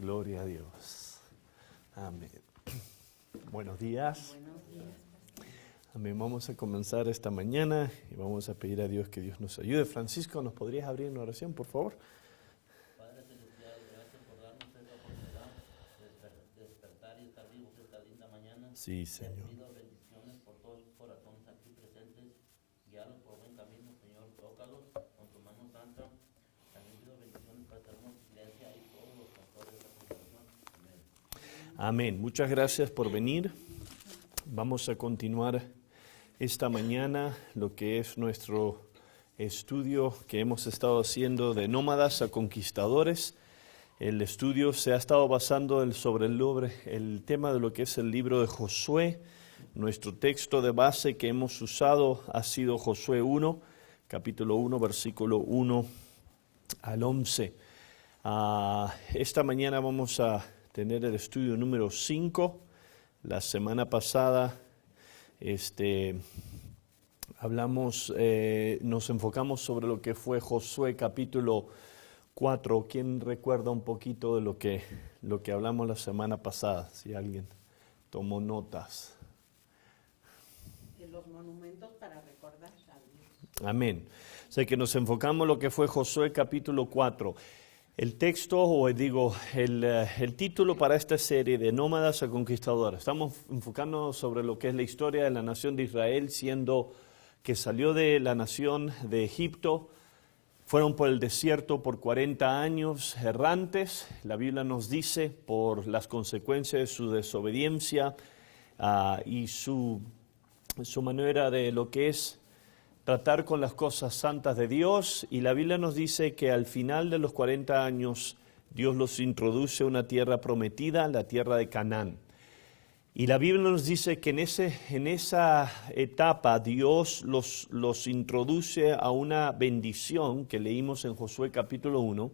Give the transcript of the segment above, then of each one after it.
Gloria a Dios. Amén. Buenos días. Buenos días. Amén. Vamos a comenzar esta mañana y vamos a pedir a Dios que Dios nos ayude. Francisco, ¿nos podrías abrir en oración, por favor? Padre Celestial, gracias por darnos esta oportunidad de despertar y estar vivos esta linda mañana. Sí, Señor. Te pido bendiciones por todos los corazones aquí presentes. Guíalos por buen camino, Señor. Tócalos con tu mano santa. También pido bendiciones para esta hermosa iglesia y todos los pastores de la congregación. Amén. Amén. Muchas gracias por venir. Vamos a continuar esta mañana lo que es nuestro estudio que hemos estado haciendo de nómadas a conquistadores. El estudio se ha estado basando sobre el tema de lo que es el libro de Josué. Nuestro texto de base que hemos usado ha sido Josué 1, capítulo 1, versículo 1 al 11. Esta mañana vamos a tener el estudio número 5. La semana pasada nos enfocamos sobre lo que fue Josué capítulo 4. ¿Quién recuerda un poquito de lo que hablamos la semana pasada? Si alguien tomó notas. De los monumentos para recordar a Dios. Amén. O sea que nos enfocamos en lo que fue Josué capítulo 4. El texto, el título para esta serie de Nómadas a Conquistadores. Estamos enfocándonos sobre lo que es la historia de la nación de Israel, siendo que salió de la nación de Egipto, fueron por el desierto por 40 años errantes. La Biblia nos dice por las consecuencias de su desobediencia y su manera de lo que es tratar con las cosas santas de Dios, y la Biblia nos dice que al final de los 40 años Dios los introduce a una tierra prometida, la tierra de Canaán. Y la Biblia nos dice que en esa etapa Dios los introduce a una bendición que leímos en Josué capítulo 1,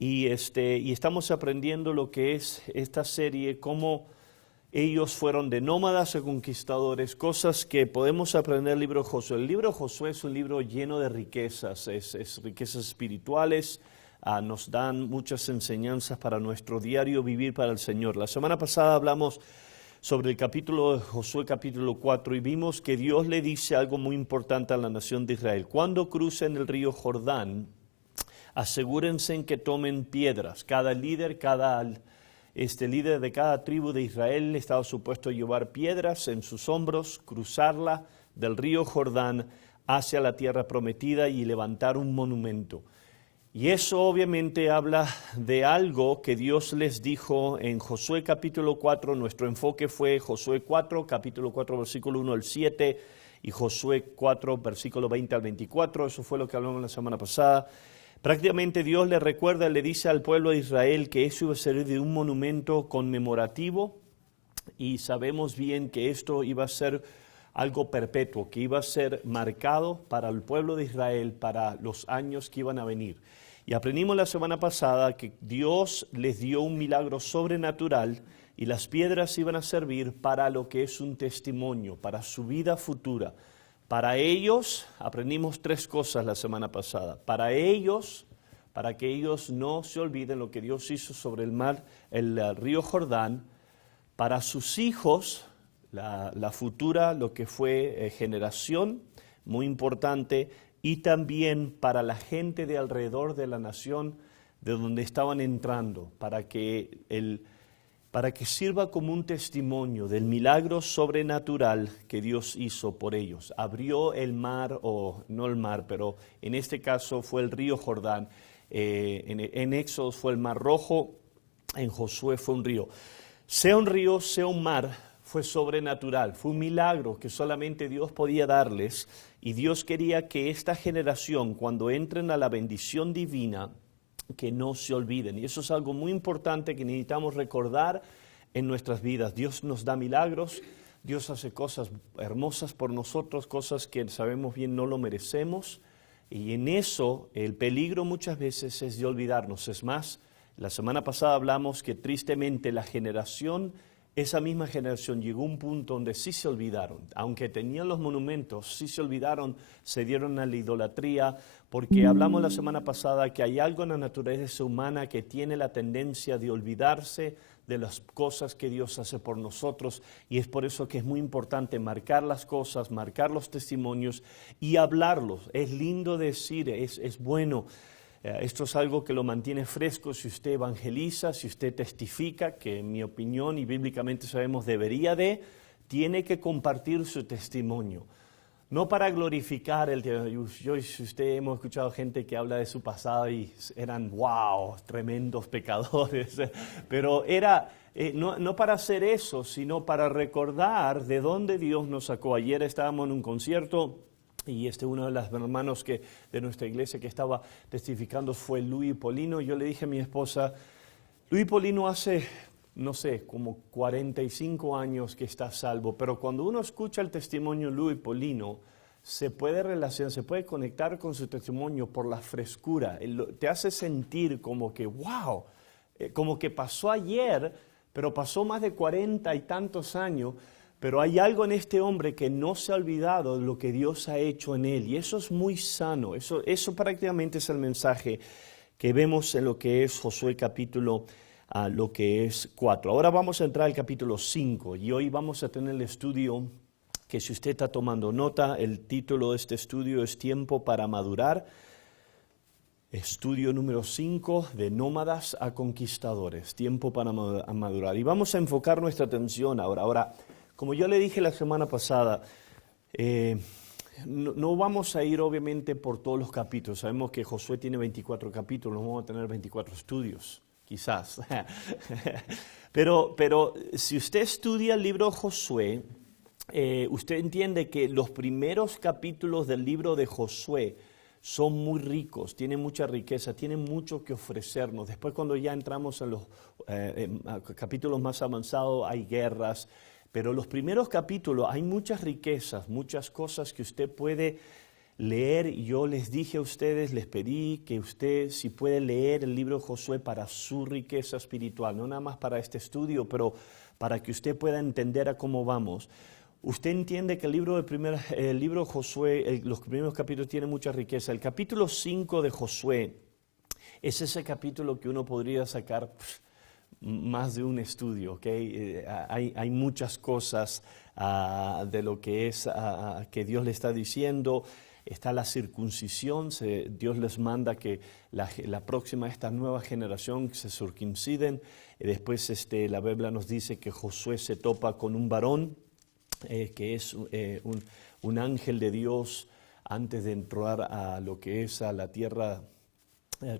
y estamos aprendiendo lo que es esta serie, cómo ellos fueron de nómadas a conquistadores, cosas que podemos aprender del libro de Josué. El libro de Josué es un libro lleno de riquezas, es riquezas espirituales, nos dan muchas enseñanzas para nuestro diario vivir para el Señor. La semana pasada hablamos sobre el capítulo de Josué, capítulo 4, y vimos que Dios le dice algo muy importante a la nación de Israel. Cuando crucen el río Jordán, asegúrense en que tomen piedras. Cada líder de cada tribu de Israel estaba supuesto a llevar piedras en sus hombros, cruzarla del río Jordán hacia la tierra prometida y levantar un monumento. Y eso obviamente habla de algo que Dios les dijo en Josué capítulo 4. Nuestro enfoque fue Josué 4, capítulo 4, versículo 1 al 7, y Josué 4, versículo 20 al 24. Eso fue lo que hablamos la semana pasada. Prácticamente Dios le recuerda, le dice al pueblo de Israel que eso iba a ser de un monumento conmemorativo, y sabemos bien que esto iba a ser algo perpetuo, que iba a ser marcado para el pueblo de Israel para los años que iban a venir. Y aprendimos la semana pasada que Dios les dio un milagro sobrenatural y las piedras iban a servir para lo que es un testimonio, para su vida futura. Para ellos, aprendimos 3 cosas la semana pasada. Para ellos, para que ellos no se olviden lo que Dios hizo sobre el mar, el río Jordán. Para sus hijos, la futura, lo que fue generación, muy importante. Y también para la gente de alrededor de la nación de donde estaban entrando, para que sirva como un testimonio del milagro sobrenatural que Dios hizo por ellos. Abrió el mar, o no el mar, pero en este caso fue el río Jordán. En Éxodo fue el mar Rojo, en Josué fue un río. Sea un río, sea un mar, fue sobrenatural, fue un milagro que solamente Dios podía darles, y Dios quería que esta generación, cuando entren a la bendición divina, que no se olviden. Y eso es algo muy importante que necesitamos recordar en nuestras vidas. Dios nos da milagros, Dios hace cosas hermosas por nosotros, cosas que sabemos bien no lo merecemos, y en eso el peligro muchas veces es de olvidarnos. Es más, la semana pasada hablamos que tristemente la generación esa misma generación llegó a un punto donde sí se olvidaron, aunque tenían los monumentos, sí se olvidaron, se dieron a la idolatría, porque hablamos la semana pasada que hay algo en la naturaleza humana que tiene la tendencia de olvidarse de las cosas que Dios hace por nosotros, y es por eso que es muy importante marcar las cosas, marcar los testimonios y hablarlos. Es lindo decir, es bueno. Esto es algo que lo mantiene fresco si usted evangeliza, si usted testifica, que en mi opinión y bíblicamente sabemos tiene que compartir su testimonio. No para glorificar si usted hemos escuchado gente que habla de su pasado y eran wow, tremendos pecadores, pero no para hacer eso, sino para recordar de dónde Dios nos sacó. Ayer estábamos en un concierto y uno de los hermanos de nuestra iglesia que estaba testificando fue Luis Polino. Yo le dije a mi esposa, Luis Polino hace, no sé, como 45 años que está salvo, pero cuando uno escucha el testimonio de Luis Polino, se puede relacionar, se puede conectar con su testimonio por la frescura. Te hace sentir como que, wow, como que pasó ayer, pero pasó más de 40 y tantos años, pero hay algo en este hombre que no se ha olvidado de lo que Dios ha hecho en él, y eso es muy sano. Eso prácticamente es el mensaje que vemos en lo que es Josué capítulo lo que es 4. Ahora vamos a entrar al capítulo 5, y hoy vamos a tener el estudio que, si usted está tomando nota, el título de este estudio es Tiempo para Madurar. Estudio número 5, de nómadas a conquistadores, tiempo para madurar. Y vamos a enfocar nuestra atención ahora. Como yo le dije la semana pasada, no vamos a ir obviamente por todos los capítulos. Sabemos que Josué tiene 24 capítulos, vamos a tener 24 estudios, quizás. Pero si usted estudia el libro de Josué, usted entiende que los primeros capítulos del libro de Josué son muy ricos, tienen mucha riqueza, tienen mucho que ofrecernos. Después, cuando ya entramos en los capítulos más avanzados, hay guerras, pero los primeros capítulos hay muchas riquezas, muchas cosas que usted puede leer. Y yo les dije a ustedes, les pedí que usted, si puede leer el libro de Josué para su riqueza espiritual, no nada más para este estudio, pero para que usted pueda entender a cómo vamos. Usted entiende que el libro de Josué, los primeros capítulos tienen mucha riqueza. El capítulo 5 de Josué es ese capítulo que uno podría sacar más de un estudio, ¿ok? Hay muchas cosas de lo que es que Dios le está diciendo. Está la circuncisión, Dios les manda que la próxima, esta nueva generación, se circunciden. Después la Biblia nos dice que Josué se topa con un varón, que es un ángel de Dios, antes de entrar a lo que es a la tierra,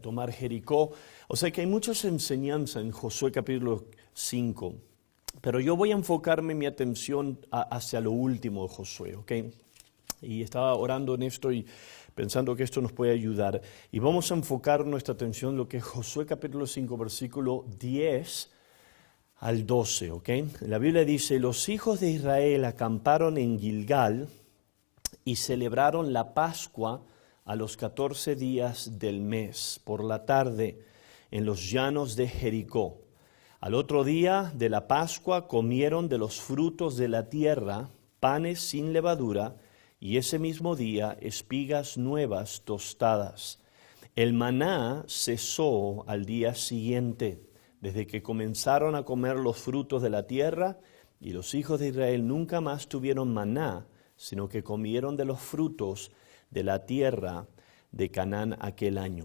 tomar Jericó. O sea que hay muchas enseñanzas en Josué capítulo 5, pero yo voy a enfocarme mi atención hacia lo último de Josué, ¿ok? Y estaba orando en esto y pensando que esto nos puede ayudar. Y vamos a enfocar nuestra atención en lo que es Josué capítulo 5, versículo 10 al 12, ¿ok? La Biblia dice: los hijos de Israel acamparon en Gilgal y celebraron la Pascua a los 14 días del mes, por la tarde, en los llanos de Jericó. Al otro día de la Pascua comieron de los frutos de la tierra, panes sin levadura, y ese mismo día espigas nuevas tostadas. El maná cesó al día siguiente, desde que comenzaron a comer los frutos de la tierra, y los hijos de Israel nunca más tuvieron maná, sino que comieron de los frutos de la tierra de Canaán aquel año.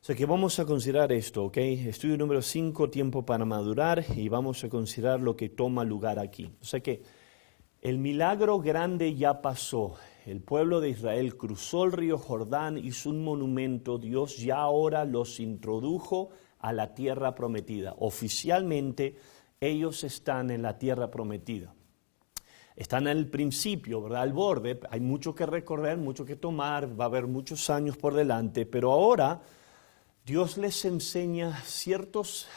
O sea que vamos a considerar esto, ¿ok? Estudio número 5, tiempo para madurar, y vamos a considerar lo que toma lugar aquí. O sea que el milagro grande ya pasó. El pueblo de Israel cruzó el río Jordán, hizo un monumento. Dios ya ahora los introdujo a la tierra prometida. Oficialmente ellos están en la tierra prometida. Están al principio, ¿verdad? Al borde. Hay mucho que recorrer, mucho que tomar, va a haber muchos años por delante, pero ahora Dios les enseña ciertos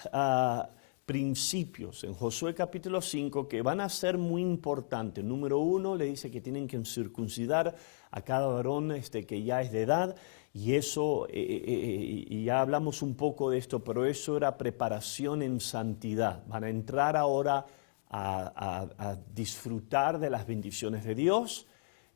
principios en Josué capítulo 5 que van a ser muy importantes. Número 1, le dice que tienen que circuncidar a cada varón que ya es de edad, y eso, y ya hablamos un poco de esto, pero eso era preparación en santidad. Van a entrar ahora a disfrutar de las bendiciones de Dios.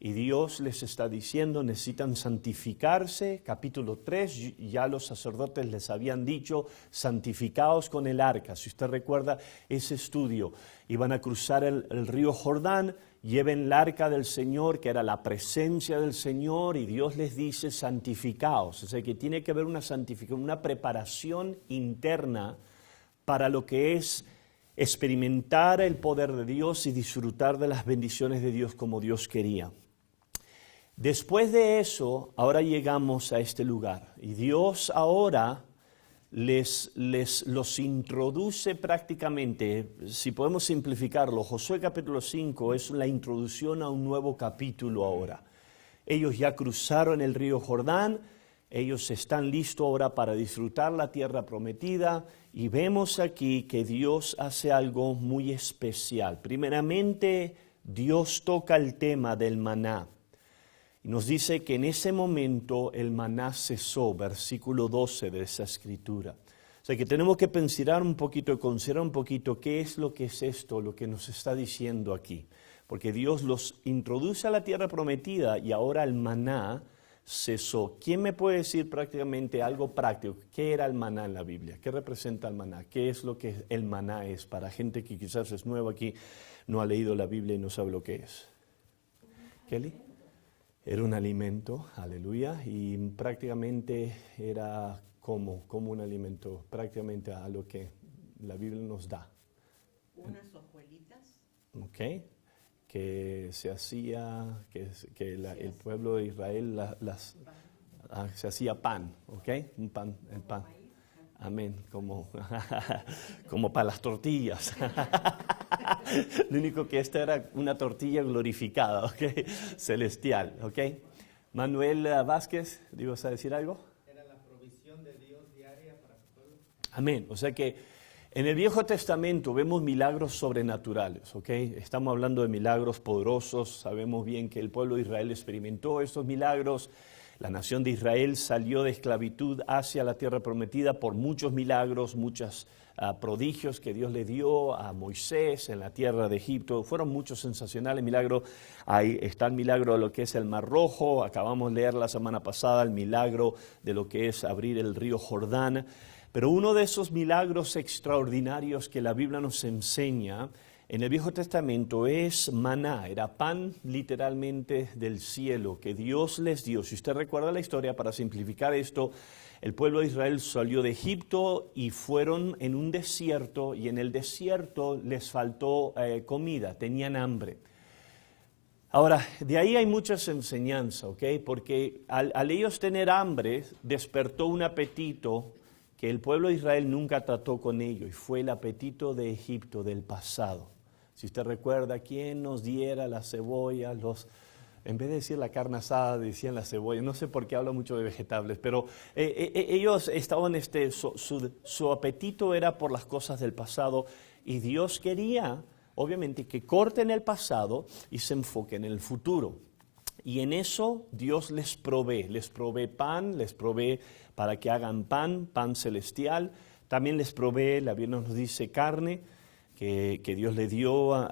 Y Dios les está diciendo, necesitan santificarse. Capítulo 3, ya los sacerdotes les habían dicho, santificaos con el arca. Si usted recuerda ese estudio, iban a cruzar el río Jordán, lleven el arca del Señor, que era la presencia del Señor, y Dios les dice, santificaos. O sea que tiene que haber una santificación, una preparación interna para lo que es experimentar el poder de Dios y disfrutar de las bendiciones de Dios como Dios quería. Después de eso, ahora llegamos a este lugar y Dios ahora los introduce prácticamente, si podemos simplificarlo, Josué capítulo 5 es la introducción a un nuevo capítulo ahora. Ellos ya cruzaron el río Jordán, ellos están listos ahora para disfrutar la tierra prometida y vemos aquí que Dios hace algo muy especial. Primeramente, Dios toca el tema del maná. Y nos dice que en ese momento el maná cesó, versículo 12 de esa escritura. O sea que tenemos que pensar un poquito, considerar un poquito qué es lo que es esto, lo que nos está diciendo aquí. Porque Dios los introduce a la tierra prometida y ahora el maná cesó. ¿Quién me puede decir prácticamente algo práctico? ¿Qué era el maná en la Biblia? ¿Qué representa el maná? ¿Qué es lo que el maná es? Para gente que quizás es nueva aquí, no ha leído la Biblia y no sabe lo que es. ¿Kelly? Era un alimento, aleluya, y prácticamente era como un alimento, prácticamente a lo que la Biblia nos da. Unas hojuelitas. ¿Ok? Que se hacía, el pueblo de Israel se hacía pan, ¿ok? Un pan, el pan. Amén, como para las tortillas. Lo único que esta era una tortilla glorificada, ¿ok? Celestial, ¿ok? Manuel Vázquez, ¿ibas a decir algo? Era la provisión de Dios diaria para su pueblo. Amén, o sea que en el Viejo Testamento vemos milagros sobrenaturales, ¿ok? Estamos hablando de milagros poderosos, sabemos bien que el pueblo de Israel experimentó estos milagros. La nación de Israel salió de esclavitud hacia la tierra prometida por muchos milagros, muchos prodigios que Dios le dio a Moisés en la tierra de Egipto. Fueron muchos sensacionales milagros. Ahí está el milagro de lo que es el Mar Rojo. Acabamos de leer la semana pasada el milagro de lo que es abrir el río Jordán. Pero uno de esos milagros extraordinarios que la Biblia nos enseña en el Viejo Testamento es maná, era pan literalmente del cielo que Dios les dio. Si usted recuerda la historia, para simplificar esto, el pueblo de Israel salió de Egipto y fueron en un desierto y en el desierto les faltó comida, tenían hambre. Ahora, de ahí hay muchas enseñanzas, ¿ok? Porque al ellos tener hambre, despertó un apetito que el pueblo de Israel nunca trató con ellos y fue el apetito de Egipto del pasado. Si usted recuerda, ¿quién nos diera las cebollas? En vez de decir la carne asada, decían la cebolla. No sé por qué hablo mucho de vegetales, pero ellos estaban, su apetito era por las cosas del pasado y Dios quería, obviamente, que corten el pasado y se enfoquen en el futuro. Y en eso Dios les provee pan, les provee para que hagan pan celestial. También les provee, la Biblia nos dice, carne, que Dios le dio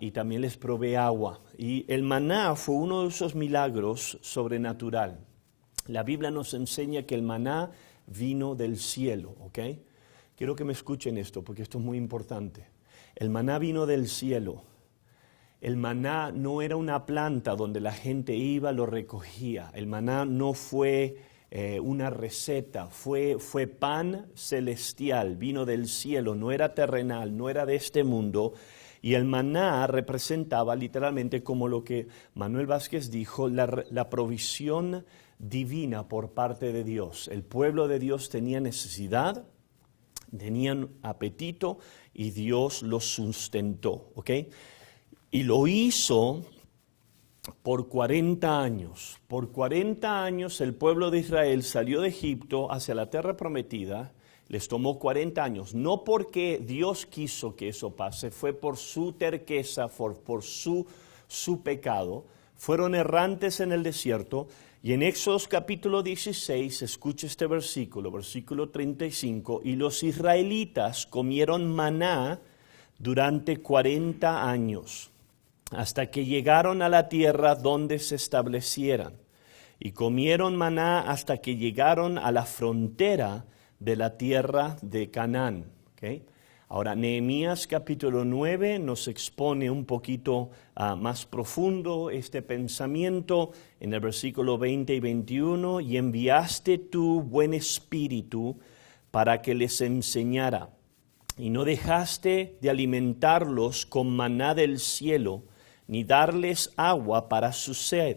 y también les provee agua. Y el maná fue uno de esos milagros sobrenatural. La Biblia nos enseña que el maná vino del cielo, ¿ok? Quiero que me escuchen esto porque esto es muy importante. El maná vino del cielo. El maná no era una planta donde la gente iba, lo recogía. El maná no fue una receta, fue pan celestial, vino del cielo, no era terrenal, no era de este mundo. Y el maná representaba literalmente, como lo que Manuel Vázquez dijo, la provisión divina por parte de Dios. El pueblo de Dios tenía necesidad, tenían apetito y Dios los sustentó, ¿ok? Y lo hizo por 40 años. Por 40 años el pueblo de Israel salió de Egipto hacia la tierra prometida. Les tomó 40 años. No porque Dios quiso que eso pase, fue por su terqueza, por su pecado. Fueron errantes en el desierto. Y en Éxodo capítulo 16, escucha este versículo 35, y los israelitas comieron maná durante 40 años, hasta que llegaron a la tierra donde se establecieran. Y comieron maná hasta que llegaron a la frontera de la tierra de Canaán. ¿Okay? Ahora, Nehemías capítulo 9 nos expone un poquito más profundo este pensamiento en el versículo 20 y 21. Y enviaste tu buen espíritu para que les enseñara. Y no dejaste de alimentarlos con maná del cielo, ni darles agua para su sed.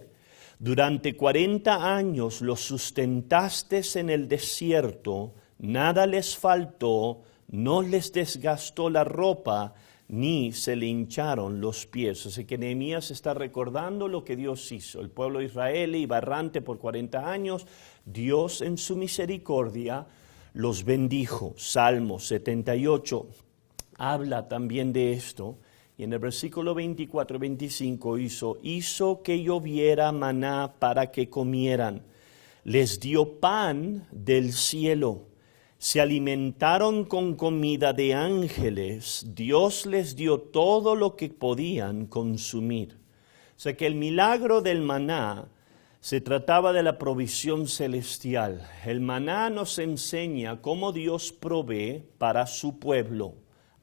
Durante 40 años los sustentaste en el desierto, nada les faltó, no les desgastó la ropa, ni se le hincharon los pies. Así que Nehemías está recordando lo que Dios hizo. El pueblo de Israel iba errante por 40 años. Dios en su misericordia los bendijo. Salmo 78 habla también de esto. Y en el versículo 24 y 25 hizo que lloviera maná para que comieran. Les dio pan del cielo. Se alimentaron con comida de ángeles. Dios les dio todo lo que podían consumir. O sea que el milagro del maná se trataba de la provisión celestial. El maná nos enseña cómo Dios provee para su pueblo,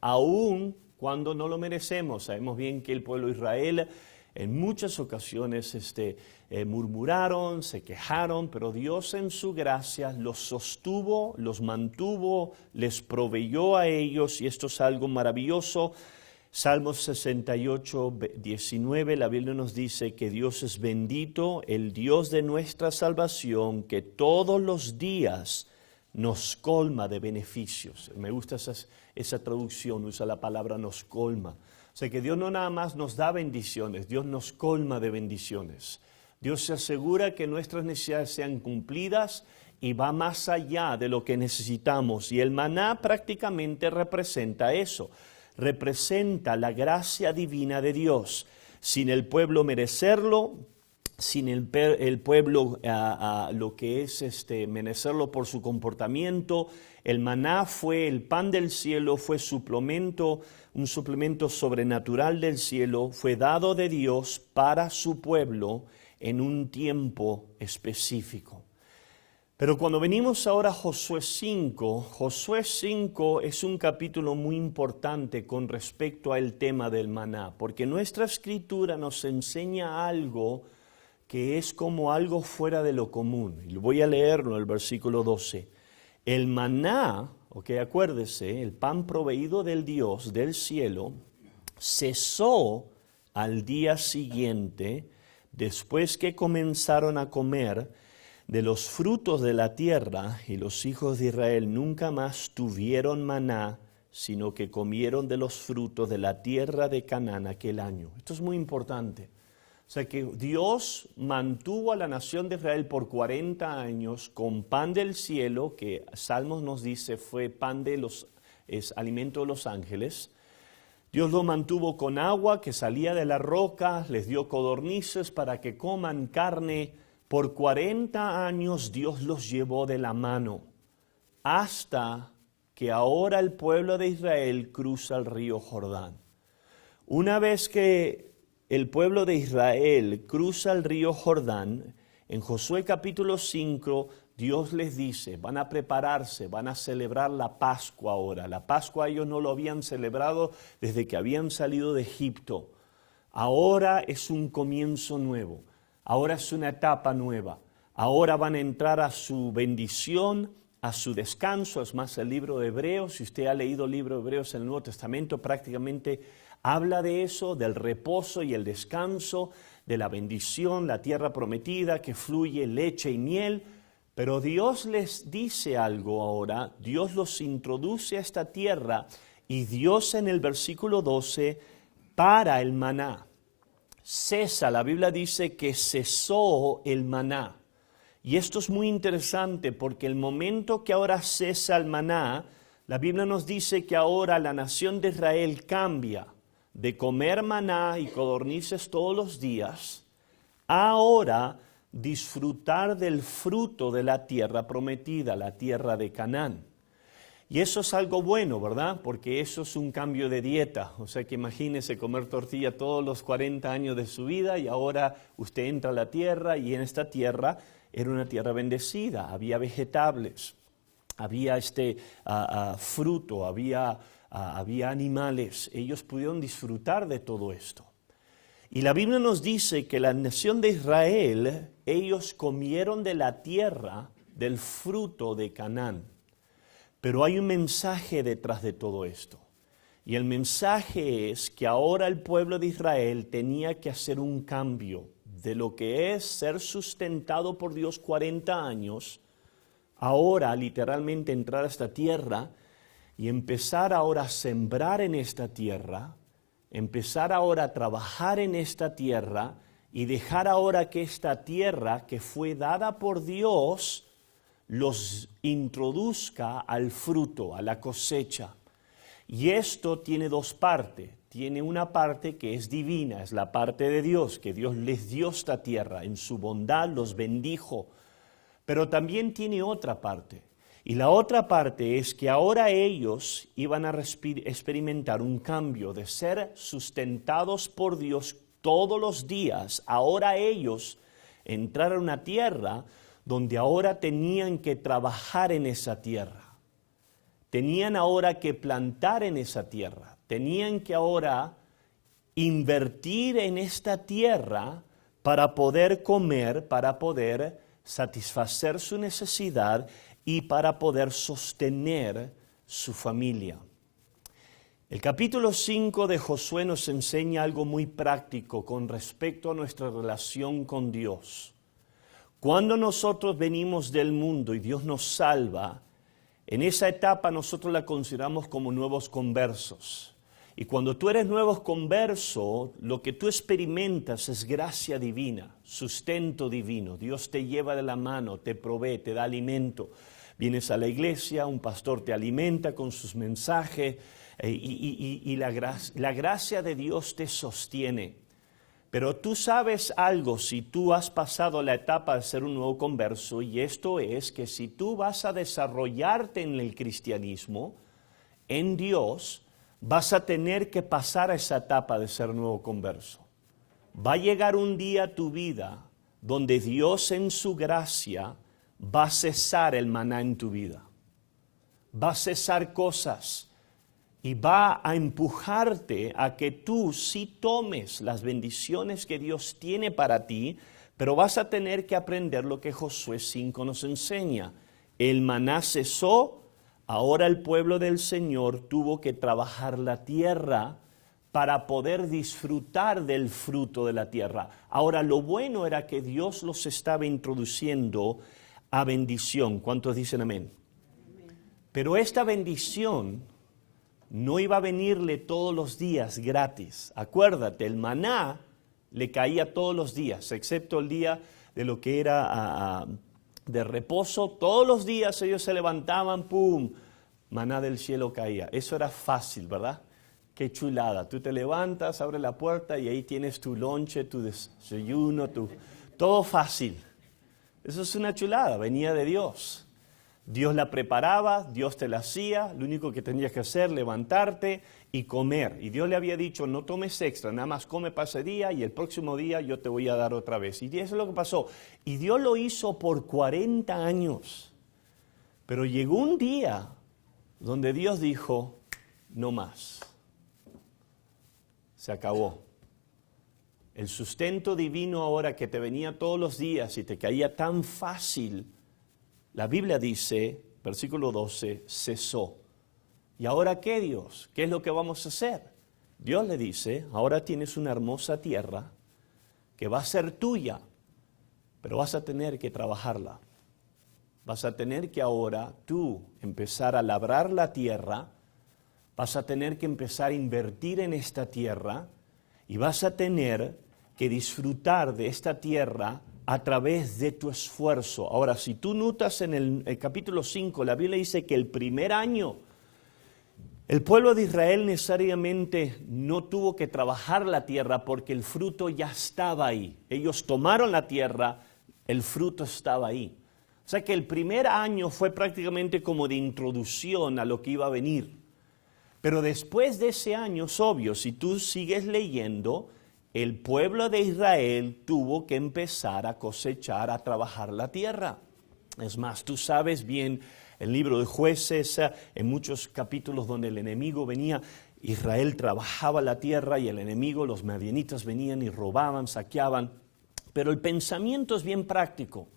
aún cuando no lo merecemos. Sabemos bien que el pueblo de Israel en muchas ocasiones murmuraron, se quejaron, pero Dios en su gracia los sostuvo, los mantuvo, les proveyó a ellos, y esto es algo maravilloso. Salmos 68, 19, la Biblia nos dice que Dios es bendito, el Dios de nuestra salvación, que todos los días nos colma de beneficios. Me gusta esa traducción, usa la palabra nos colma. O sea que Dios no nada más nos da bendiciones, Dios nos colma de bendiciones. Dios se asegura que nuestras necesidades sean cumplidas y va más allá de lo que necesitamos. Y el maná prácticamente representa eso, representa la gracia divina de Dios. Sin el pueblo merecerlo, sin el pueblo lo que es merecerlo por su comportamiento, el maná fue el pan del cielo, fue un suplemento sobrenatural del cielo, fue dado de Dios para su pueblo en un tiempo específico. Pero cuando venimos ahora a Josué 5 es un capítulo muy importante con respecto al tema del maná, porque nuestra escritura nos enseña algo que es como algo fuera de lo común. Y voy a leerlo en el versículo 12. El maná, acuérdese, el pan proveído del Dios del cielo, cesó al día siguiente, después que comenzaron a comer de los frutos de la tierra, y los hijos de Israel nunca más tuvieron maná, sino que comieron de los frutos de la tierra de Canaán aquel año. Esto es muy importante. O sea que Dios mantuvo a la nación de Israel por 40 años con pan del cielo, que Salmos nos dice fue es alimento de los ángeles. Dios lo mantuvo con agua que salía de la roca, les dio codornices para que coman carne. Por 40 años Dios los llevó de la mano, hasta que ahora el pueblo de Israel cruza el río Jordán. Una vez que el pueblo de Israel cruza el río Jordán, en Josué capítulo 5, Dios les dice, van a prepararse, van a celebrar la Pascua ahora. La Pascua ellos no lo habían celebrado desde que habían salido de Egipto. Ahora es un comienzo nuevo, ahora es una etapa nueva. Ahora van a entrar a su bendición, a su descanso. Es más, el libro de Hebreos, si usted ha leído el libro de Hebreos en el Nuevo Testamento, prácticamente habla de eso, del reposo y el descanso, de la bendición, la tierra prometida que fluye leche y miel. Pero Dios les dice algo ahora, Dios los introduce a esta tierra y Dios en el versículo 12 para el maná. Cesa, la Biblia dice que cesó el maná. Y esto es muy interesante porque el momento que ahora cesa el maná, la Biblia nos dice que ahora la nación de Israel cambia de comer maná y codornices todos los días, ahora disfrutar del fruto de la tierra prometida, la tierra de Canaán. Y eso es algo bueno, ¿verdad? Porque eso es un cambio de dieta. O sea que imagínese comer tortilla todos los 40 años de su vida y ahora usted entra a la tierra y en esta tierra era una tierra bendecida. Había vegetables, había fruto, había animales. Ellos pudieron disfrutar de todo esto. Y la Biblia nos dice que la nación de Israel, ellos comieron de la tierra del fruto de Canaán. Pero hay un mensaje detrás de todo esto. Y el mensaje es que ahora el pueblo de Israel tenía que hacer un cambio de lo que es ser sustentado por Dios 40 años, ahora literalmente entrar a esta tierra y empezar ahora a sembrar en esta tierra, empezar ahora a trabajar en esta tierra y dejar ahora que esta tierra que fue dada por Dios los introduzca al fruto, a la cosecha. Y esto tiene dos partes. Tiene una parte que es divina, es la parte de Dios, que Dios les dio esta tierra, en su bondad los bendijo. Pero también tiene otra parte. Y la otra parte es que ahora ellos iban a experimentar un cambio de ser sustentados por Dios todos los días. Ahora ellos entraron a una tierra donde ahora tenían que trabajar en esa tierra. Tenían ahora que plantar en esa tierra. Tenían que ahora invertir en esta tierra para poder comer, para poder satisfacer su necesidad y para poder sostener su familia. El capítulo 5 de Josué nos enseña algo muy práctico con respecto a nuestra relación con Dios. Cuando nosotros venimos del mundo y Dios nos salva, en esa etapa nosotros la consideramos como nuevos conversos. Y cuando tú eres nuevo converso, lo que tú experimentas es gracia divina, sustento divino. Dios te lleva de la mano, te provee, te da alimento. Vienes a la iglesia, un pastor te alimenta con sus mensajes y la gracia de Dios te sostiene. Pero tú sabes algo si tú has pasado la etapa de ser un nuevo converso, y esto es que si tú vas a desarrollarte en el cristianismo, en Dios, vas a tener que pasar a esa etapa de ser nuevo converso. Va a llegar un día a tu vida donde Dios en su gracia va a cesar el maná en tu vida. Va a cesar cosas y va a empujarte a que tú sí tomes las bendiciones que Dios tiene para ti, pero vas a tener que aprender lo que Josué 5 nos enseña. El maná cesó, ahora el pueblo del Señor tuvo que trabajar la tierra para poder disfrutar del fruto de la tierra. Ahora, lo bueno era que Dios los estaba introduciendo a bendición. ¿Cuántos dicen amén? Pero esta bendición no iba a venirle todos los días gratis. Acuérdate, el maná le caía todos los días, excepto el día de lo que era de reposo. Todos los días ellos se levantaban, ¡pum!, maná del cielo caía. Eso era fácil, ¿verdad? Qué chulada. Tú te levantas, abres la puerta y ahí tienes tu lonche, tu desayuno, todo fácil. Eso es una chulada, venía de Dios. Dios la preparaba, Dios te la hacía, lo único que tenías que hacer, levantarte y comer. Y Dios le había dicho, no tomes extra, nada más come para ese día y el próximo día yo te voy a dar otra vez. Y eso es lo que pasó. Y Dios lo hizo por 40 años. Pero llegó un día donde Dios dijo, no más. Se acabó. El sustento divino ahora que te venía todos los días y te caía tan fácil, la Biblia dice, versículo 12, cesó. ¿Y ahora qué, Dios? ¿Qué es lo que vamos a hacer? Dios le dice, ahora tienes una hermosa tierra que va a ser tuya, pero vas a tener que trabajarla. Vas a tener que ahora tú empezar a labrar la tierra, vas a tener que empezar a invertir en esta tierra y vas a tener que disfrutar de esta tierra a través de tu esfuerzo. Ahora, si tú notas en el capítulo 5, la Biblia dice que el primer año, el pueblo de Israel necesariamente no tuvo que trabajar la tierra porque el fruto ya estaba ahí. Ellos tomaron la tierra, el fruto estaba ahí. O sea que el primer año fue prácticamente como de introducción a lo que iba a venir. Pero después de ese año, es obvio, si tú sigues leyendo, el pueblo de Israel tuvo que empezar a cosechar, a trabajar la tierra. Es más, tú sabes bien el libro de Jueces, en muchos capítulos donde el enemigo venía, Israel trabajaba la tierra y el enemigo, los madianitas venían y robaban, saqueaban. Pero el pensamiento es bien práctico.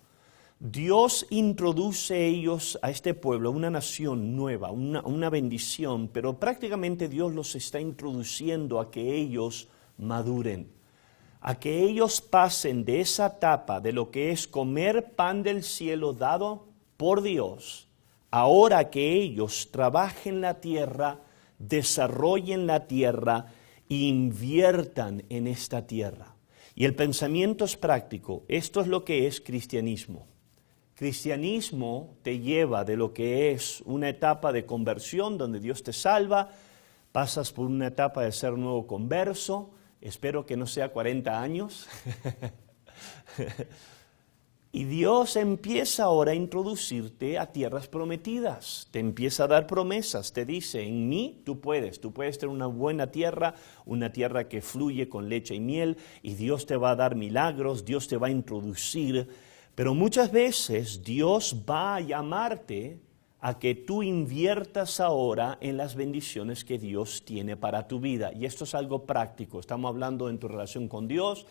Dios introduce ellos a este pueblo, una nación nueva, una bendición, pero prácticamente Dios los está introduciendo a que ellos maduren, a que ellos pasen de esa etapa de lo que es comer pan del cielo dado por Dios, ahora que ellos trabajen la tierra, desarrollen la tierra e inviertan en esta tierra. Y el pensamiento es práctico, esto es lo que es cristianismo. Cristianismo te lleva de lo que es una etapa de conversión donde Dios te salva, pasas por una etapa de ser nuevo converso, espero que no sea 40 años, y Dios empieza ahora a introducirte a tierras prometidas, te empieza a dar promesas, te dice, en mí tú puedes tener una buena tierra, una tierra que fluye con leche y miel, y Dios te va a dar milagros, Dios te va a introducir. Pero muchas veces Dios va a llamarte a que tú inviertas ahora en las bendiciones que Dios tiene para tu vida. Y esto es algo práctico. Estamos hablando en tu relación con Dios,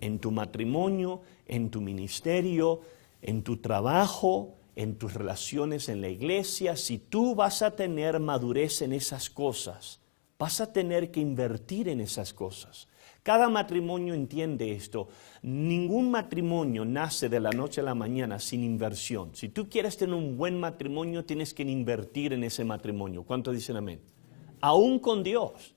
en tu matrimonio, en tu ministerio, en tu trabajo, en tus relaciones en la iglesia. Si tú vas a tener madurez en esas cosas, vas a tener que invertir en esas cosas. Cada matrimonio entiende esto. Ningún matrimonio nace de la noche a la mañana sin inversión. Si tú quieres tener un buen matrimonio, tienes que invertir en ese matrimonio. ¿Cuántos dicen amén? Aún con Dios.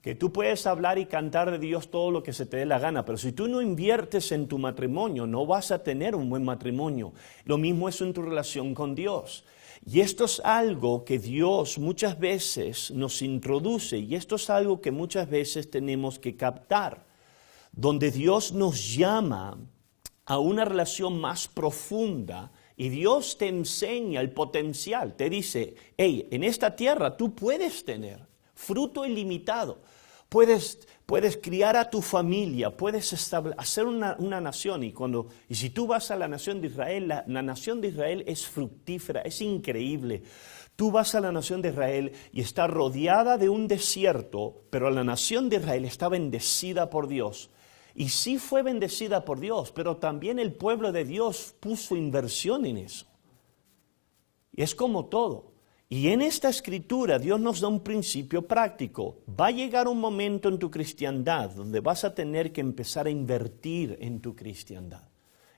Que tú puedes hablar y cantar de Dios todo lo que se te dé la gana, pero si tú no inviertes en tu matrimonio, no vas a tener un buen matrimonio. Lo mismo es en tu relación con Dios. Y esto es algo que Dios muchas veces nos introduce y esto es algo que muchas veces tenemos que captar, donde Dios nos llama a una relación más profunda y Dios te enseña el potencial, te dice, hey, en esta tierra tú puedes tener fruto ilimitado, puedes criar a tu familia, puedes hacer una nación y si tú vas a la nación de Israel, la nación de Israel es fructífera, es increíble. Tú vas a la nación de Israel y está rodeada de un desierto, pero la nación de Israel está bendecida por Dios. Y sí fue bendecida por Dios, pero también el pueblo de Dios puso inversión en eso. Y es como todo. Y en esta escritura Dios nos da un principio práctico. Va a llegar un momento en tu cristiandad donde vas a tener que empezar a invertir en tu cristiandad,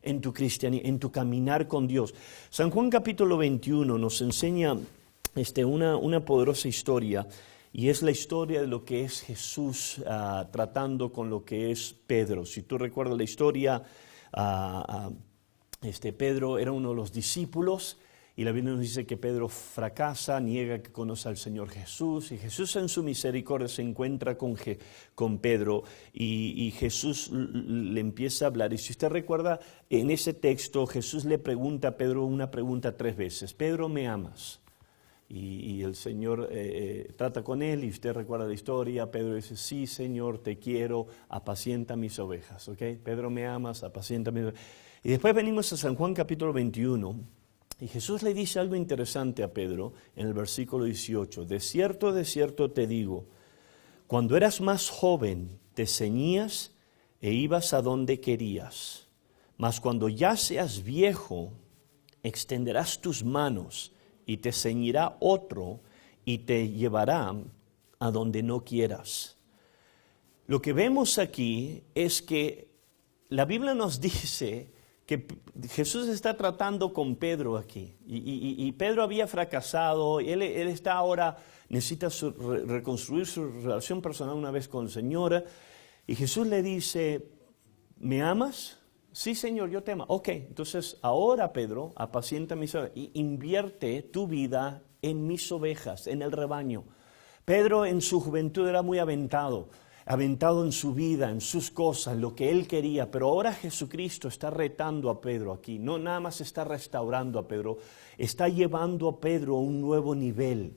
en tu caminar con Dios. San Juan capítulo 21 nos enseña una poderosa historia y es la historia de lo que es Jesús tratando con lo que es Pedro. Si tú recuerdas la historia, Pedro era uno de los discípulos. Y la Biblia nos dice que Pedro fracasa, niega que conoce al Señor Jesús. Y Jesús en su misericordia se encuentra con Pedro y Jesús le empieza a hablar. Y si usted recuerda, en ese texto Jesús le pregunta a Pedro una pregunta 3 veces. Pedro, ¿me amas? Y el Señor trata con él y usted recuerda la historia. Pedro dice, sí, Señor, te quiero, apacienta mis ovejas. ¿Okay? Pedro, ¿me amas? Apacienta mis ovejas. Y después venimos a San Juan capítulo 21. Y Jesús le dice algo interesante a Pedro en el versículo 18. De cierto te digo, cuando eras más joven te ceñías e ibas a donde querías. Mas cuando ya seas viejo, extenderás tus manos y te ceñirá otro y te llevará a donde no quieras. Lo que vemos aquí es que la Biblia nos dice que Jesús está tratando con Pedro aquí. Y Pedro había fracasado, él está ahora, necesita reconstruir su relación personal una vez con el Señor. Y Jesús le dice, ¿me amas? Sí, Señor, yo te amo. Ok, entonces ahora, Pedro, apacienta mis ovejas y invierte tu vida en mis ovejas, en el rebaño. Pedro en su juventud era muy aventado. aventado en su vida, en sus cosas, lo que él quería. Pero ahora Jesucristo está retando a Pedro aquí. No nada más está restaurando a Pedro, está llevando a Pedro a un nuevo nivel.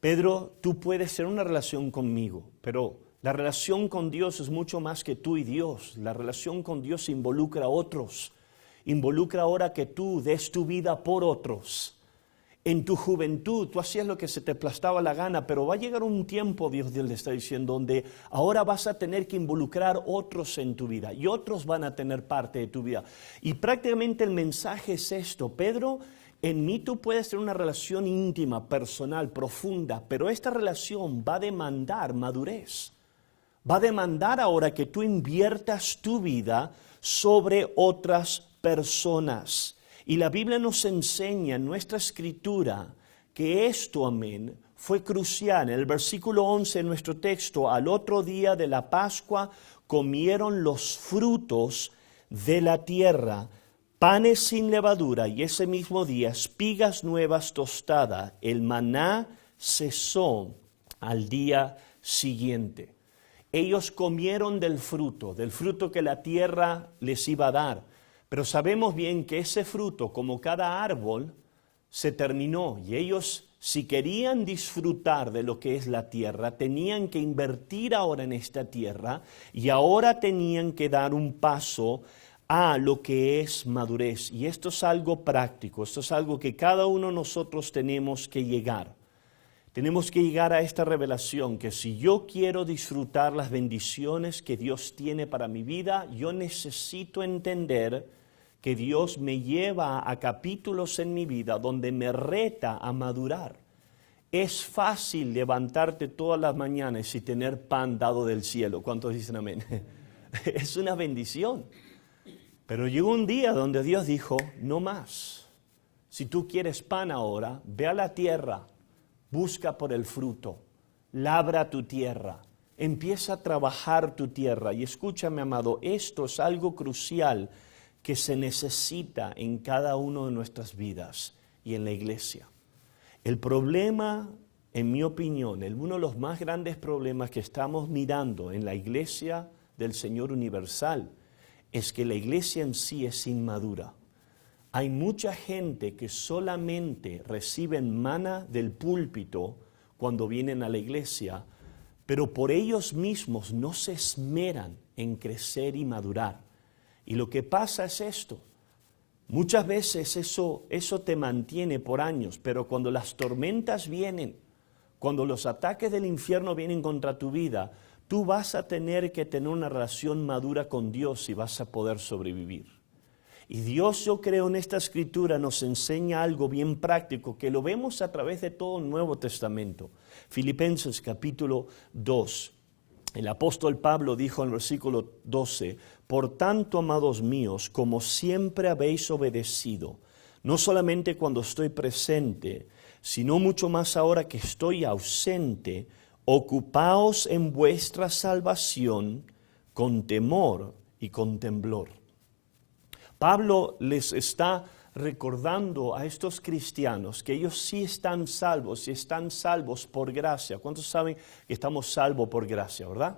Pedro, tú puedes tener una relación conmigo, pero la relación con Dios es mucho más que tú y Dios. La relación con Dios involucra a otros. Involucra ahora que tú des tu vida por otros. En tu juventud tú hacías lo que se te plastaba la gana, pero va a llegar un tiempo, Dios le está diciendo, donde ahora vas a tener que involucrar otros en tu vida y otros van a tener parte de tu vida. Y prácticamente el mensaje es esto: Pedro, en mí tú puedes tener una relación íntima, personal, profunda, pero esta relación va a demandar madurez. Va a demandar ahora que tú inviertas tu vida sobre otras personas. Y la Biblia nos enseña en nuestra escritura que esto, amén, fue crucial. En el versículo 11 de nuestro texto, al otro día de la Pascua comieron los frutos de la tierra, panes sin levadura, y ese mismo día espigas nuevas tostadas. El maná cesó al día siguiente. Ellos comieron del fruto que la tierra les iba a dar. Pero sabemos bien que ese fruto, como cada árbol, se terminó. Y ellos, si querían disfrutar de lo que es la tierra, tenían que invertir ahora en esta tierra y ahora tenían que dar un paso a lo que es madurez. Y esto es algo práctico, esto es algo que cada uno de nosotros tenemos que llegar. Tenemos que llegar a esta revelación que si yo quiero disfrutar las bendiciones que Dios tiene para mi vida, yo necesito entender que Dios me lleva a capítulos en mi vida donde me reta a madurar. Es fácil levantarte todas las mañanas y tener pan dado del cielo. ¿Cuántos dicen amén? Es una bendición. Pero llegó un día donde Dios dijo, no más. Si tú quieres pan ahora, ve a la tierra. Busca por el fruto, labra tu tierra, empieza a trabajar tu tierra. Y escúchame, amado, esto es algo crucial que se necesita en cada una de nuestras vidas y en la iglesia. El problema, en mi opinión, uno de los más grandes problemas que estamos mirando en la iglesia del Señor universal es que la iglesia en sí es inmadura. Hay mucha gente que solamente reciben maná del púlpito cuando vienen a la iglesia, pero por ellos mismos no se esmeran en crecer y madurar. Y lo que pasa es esto. Muchas veces eso te mantiene por años, pero cuando las tormentas vienen, cuando los ataques del infierno vienen contra tu vida, tú vas a tener que tener una relación madura con Dios y vas a poder sobrevivir. Y Dios, yo creo, en esta escritura nos enseña algo bien práctico, que lo vemos a través de todo el Nuevo Testamento. Filipenses capítulo 2. El apóstol Pablo dijo en el versículo 12, por tanto, amados míos, como siempre habéis obedecido, no solamente cuando estoy presente, sino mucho más ahora que estoy ausente, ocupaos en vuestra salvación con temor y con temblor. Pablo les está recordando a estos cristianos que ellos sí están salvos y están salvos por gracia. ¿Cuántos saben que estamos salvos por gracia, verdad?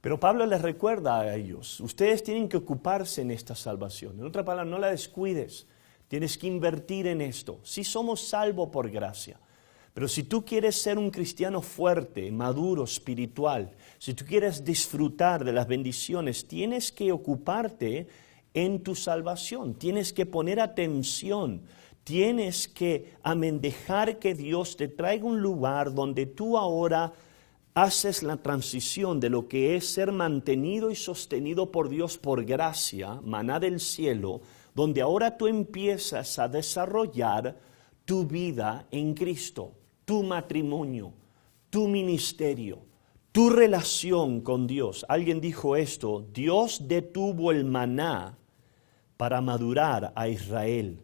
Pero Pablo les recuerda a ellos, ustedes tienen que ocuparse en esta salvación. En otra palabra, no la descuides, tienes que invertir en esto. Sí somos salvos por gracia, pero si tú quieres ser un cristiano fuerte, maduro, espiritual, si tú quieres disfrutar de las bendiciones, tienes que ocuparte en tu salvación, tienes que poner atención, tienes que dejar que Dios te traiga un lugar donde tú ahora haces la transición de lo que es ser mantenido y sostenido por Dios por gracia, maná del cielo, donde ahora tú empiezas a desarrollar tu vida en Cristo, tu matrimonio, tu ministerio, tu relación con Dios. Alguien dijo esto, Dios detuvo el maná para madurar a Israel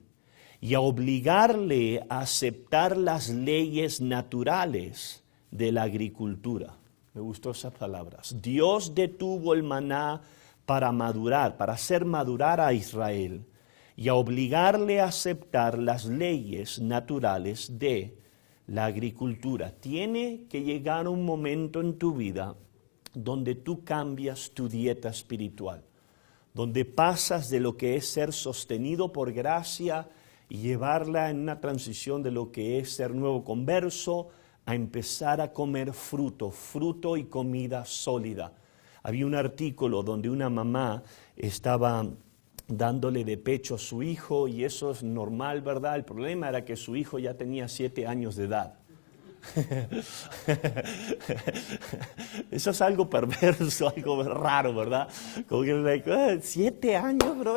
y a obligarle a aceptar las leyes naturales de la agricultura. Me gustó esas palabras. Dios detuvo el maná para madurar, para hacer madurar a Israel y a obligarle a aceptar las leyes naturales de la agricultura. Tiene que llegar un momento en tu vida donde tú cambias tu dieta espiritual, donde pasas de lo que es ser sostenido por gracia y llevarla en una transición de lo que es ser nuevo converso a empezar a comer fruto y comida sólida. Había un artículo donde una mamá estaba dándole de pecho a su hijo y eso es normal, ¿verdad? El problema era que su hijo ya tenía 7 años de edad. Eso es algo perverso, algo raro, ¿verdad? Como que 7 años, bro,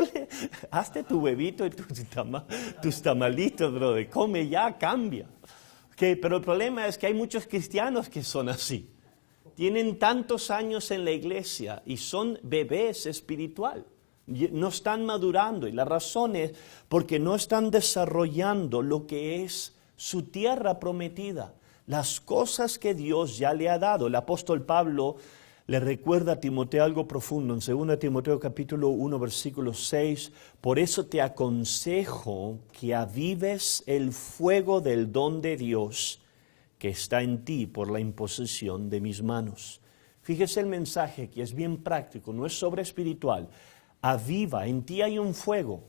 hazte tu huevito y tus tamalitos, bro, come ya, cambia. Okay, pero el problema es que hay muchos cristianos que son así. Tienen tantos años en la iglesia y son bebés espiritual. No están madurando y la razón es porque no están desarrollando lo que es su tierra prometida, las cosas que Dios ya le ha dado. El apóstol Pablo le recuerda a Timoteo algo profundo en 2 Timoteo capítulo 1 versículo 6. Por eso te aconsejo que avives el fuego del don de Dios que está en ti por la imposición de mis manos. Fíjese el mensaje que es bien práctico, no es sobre espiritual. Aviva, en ti hay un fuego,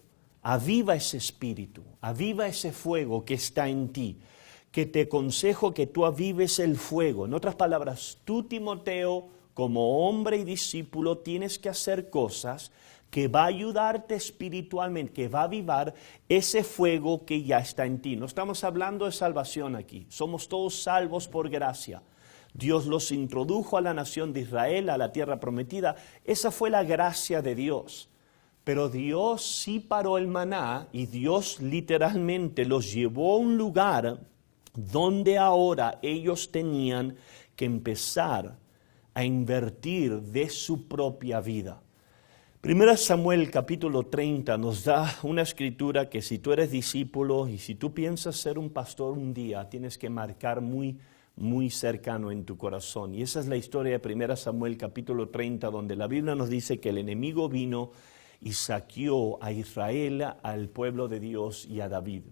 aviva ese espíritu, aviva ese fuego que está en ti, que te aconsejo que tú avives el fuego. En otras palabras, tú, Timoteo, como hombre y discípulo, tienes que hacer cosas que va a ayudarte espiritualmente, que va a avivar ese fuego que ya está en ti. No estamos hablando de salvación aquí, somos todos salvos por gracia. Dios los introdujo a la nación de Israel, a la tierra prometida. Esa fue la gracia de Dios. Pero Dios sí paró el maná y Dios literalmente los llevó a un lugar donde ahora ellos tenían que empezar a invertir de su propia vida. 1 Samuel capítulo 30 nos da una escritura que si tú eres discípulo y si tú piensas ser un pastor un día, tienes que marcar muy cercano en tu corazón. Y esa es la historia de 1 Samuel capítulo 30, donde la Biblia nos dice que el enemigo vino y saqueó a Israel, al pueblo de Dios y a David.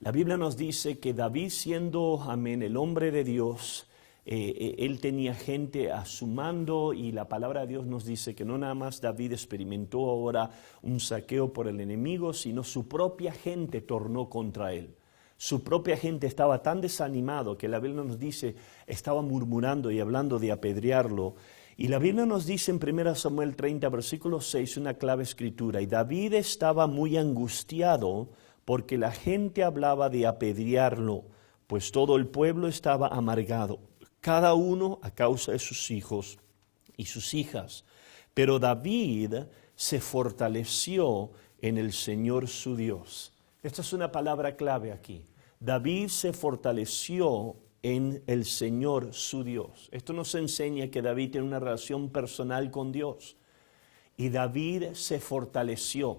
La Biblia nos dice que David, siendo, el hombre de Dios, él tenía gente a su mando y la palabra de Dios nos dice que no nada más David experimentó ahora un saqueo por el enemigo, sino su propia gente tornó contra él. Su propia gente estaba tan desanimado que la Biblia nos dice, estaba murmurando y hablando de apedrearlo. Y la Biblia nos dice en 1 Samuel 30, versículo 6, una clave escritura. Y David estaba muy angustiado porque la gente hablaba de apedrearlo, pues todo el pueblo estaba amargado, cada uno a causa de sus hijos y sus hijas. Pero David se fortaleció en el Señor su Dios. Esta es una palabra clave aquí. David se fortaleció en el Señor su Dios. Esto nos enseña que David tiene una relación personal con Dios. Y David se fortaleció.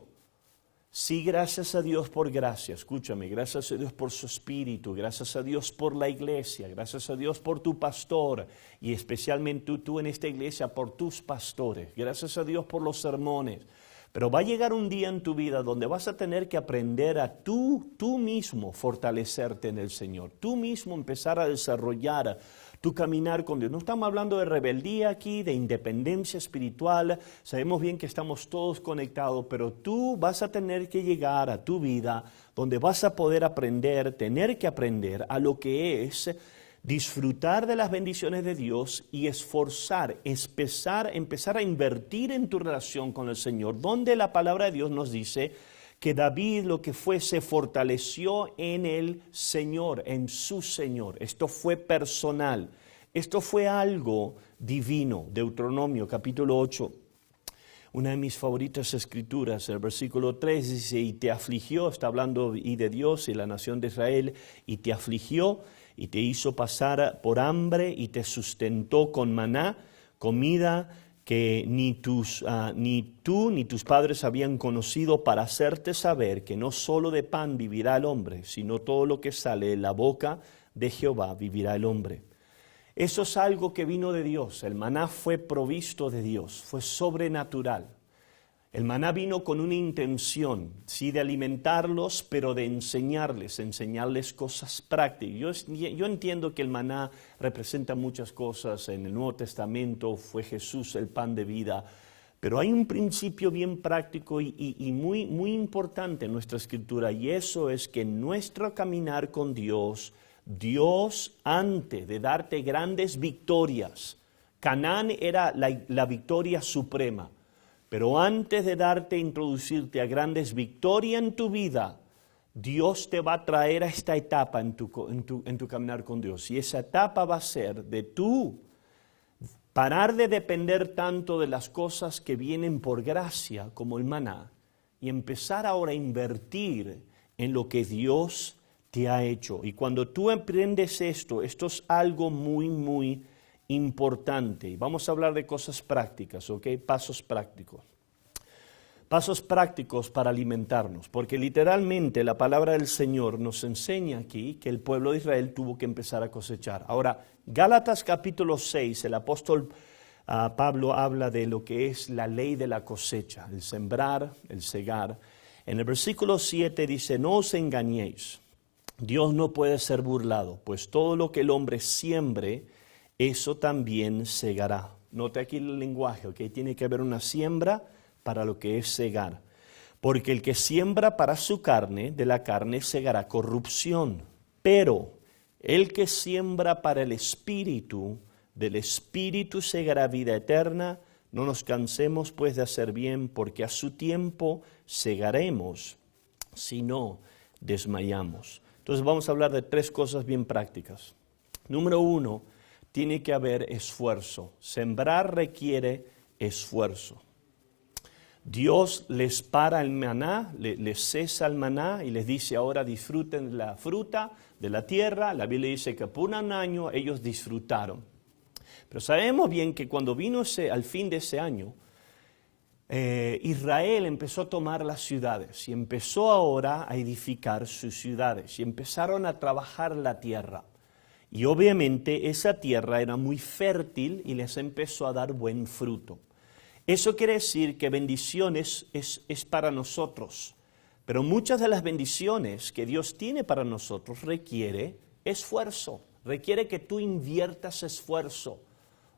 Sí, gracias a Dios por gracia, escúchame, gracias a Dios por su espíritu, gracias a Dios por la iglesia, gracias a Dios por tu pastor y especialmente tú en esta iglesia por tus pastores, gracias a Dios por los sermones. Pero va a llegar un día en tu vida donde vas a tener que aprender a tú mismo fortalecerte en el Señor, tú mismo empezar a desarrollar tu caminar con Dios. No estamos hablando de rebeldía aquí, de independencia espiritual, sabemos bien que estamos todos conectados, pero tú vas a tener que llegar a tu vida donde vas a poder aprender, tener que aprender a lo que es disfrutar de las bendiciones de Dios y empezar a invertir en tu relación con el Señor, donde la palabra de Dios nos dice que David lo que fue se fortaleció en el Señor, en su Señor. Esto fue personal, esto fue algo divino. Deuteronomio capítulo 8, una de mis favoritas escrituras, el versículo 3 dice, y te afligió, está hablando y de Dios y la nación de Israel, y te afligió y te hizo pasar por hambre y te sustentó con maná, comida que ni tú ni tus padres habían conocido, para hacerte saber que no solo de pan vivirá el hombre, sino todo lo que sale de la boca de Jehová vivirá el hombre. Eso es algo que vino de Dios. El maná fue provisto de Dios, fue sobrenatural. El maná vino con una intención, sí, de alimentarlos, pero de enseñarles cosas prácticas. Yo entiendo que el maná representa muchas cosas. En el Nuevo Testamento fue Jesús el pan de vida, pero hay un principio bien práctico y muy, muy importante en nuestra Escritura, y eso es que en nuestro caminar con Dios, Dios, antes de darte grandes victorias, Canaán era la victoria suprema. Pero antes de introducirte a grandes victorias en tu vida, Dios te va a traer a esta etapa en tu caminar con Dios. Y esa etapa va a ser de tú parar de depender tanto de las cosas que vienen por gracia, como el maná, y empezar ahora a invertir en lo que Dios te ha hecho. Y cuando tú aprendes esto es algo muy, muy importante. Y vamos a hablar de cosas prácticas, ¿ok? Pasos prácticos. Pasos prácticos para alimentarnos, porque literalmente la palabra del Señor nos enseña aquí que el pueblo de Israel tuvo que empezar a cosechar. Ahora, Gálatas capítulo 6, el apóstol Pablo habla de lo que es la ley de la cosecha, el sembrar, el segar. En el versículo 7 dice, no os engañéis, Dios no puede ser burlado, pues todo lo que el hombre siembre, eso también segará. Note aquí el lenguaje, ¿ok? Tiene que haber una siembra para lo que es segar. Porque el que siembra para su carne, de la carne segará corrupción. Pero el que siembra para el Espíritu, del Espíritu segará vida eterna. No nos cansemos pues de hacer bien, porque a su tiempo segaremos, si no desmayamos. Entonces vamos a hablar de 3 cosas bien prácticas. Número 1, tiene que haber esfuerzo. Sembrar requiere esfuerzo. Dios les para el maná, les cesa el maná y les dice ahora disfruten la fruta de la tierra. La Biblia dice que por un año ellos disfrutaron. Pero sabemos bien que cuando vino al fin de ese año, Israel empezó a tomar las ciudades y empezó ahora a edificar sus ciudades y empezaron a trabajar la tierra. Y obviamente esa tierra era muy fértil y les empezó a dar buen fruto. Eso quiere decir que bendiciones es para nosotros, pero muchas de las bendiciones que Dios tiene para nosotros requiere esfuerzo, requiere que tú inviertas esfuerzo,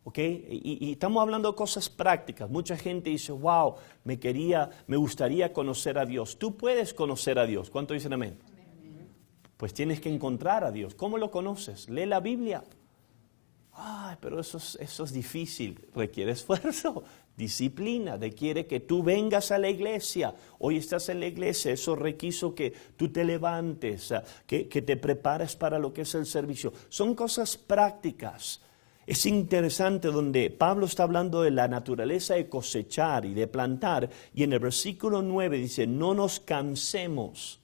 ¿ok? Y estamos hablando de cosas prácticas. Mucha gente dice, wow, me gustaría conocer a Dios. Tú puedes conocer a Dios. ¿Cuánto dicen amén? Pues tienes que encontrar a Dios. ¿Cómo lo conoces? Lee la Biblia. Ay, pero eso es difícil, requiere esfuerzo. Disciplina, requiere que tú vengas a la iglesia. Hoy estás en la iglesia, eso requiso que tú te levantes, que te prepares para lo que es el servicio. Son cosas prácticas. Es interesante donde Pablo está hablando de la naturaleza de cosechar y de plantar, y en el versículo 9 dice, no nos cansemos.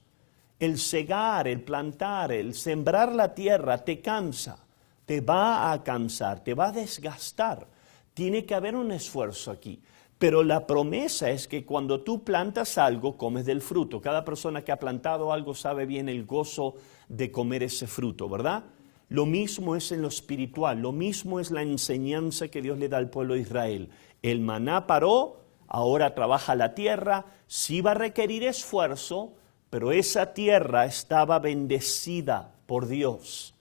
El segar, el plantar, el sembrar la tierra te cansa, te va a cansar, te va a desgastar. Tiene que haber un esfuerzo aquí, pero la promesa es que cuando tú plantas algo, comes del fruto. Cada persona que ha plantado algo sabe bien el gozo de comer ese fruto, ¿verdad? Lo mismo es en lo espiritual, lo mismo es la enseñanza que Dios le da al pueblo de Israel. El maná paró, ahora trabaja la tierra, sí va a requerir esfuerzo, pero esa tierra estaba bendecida por Dios.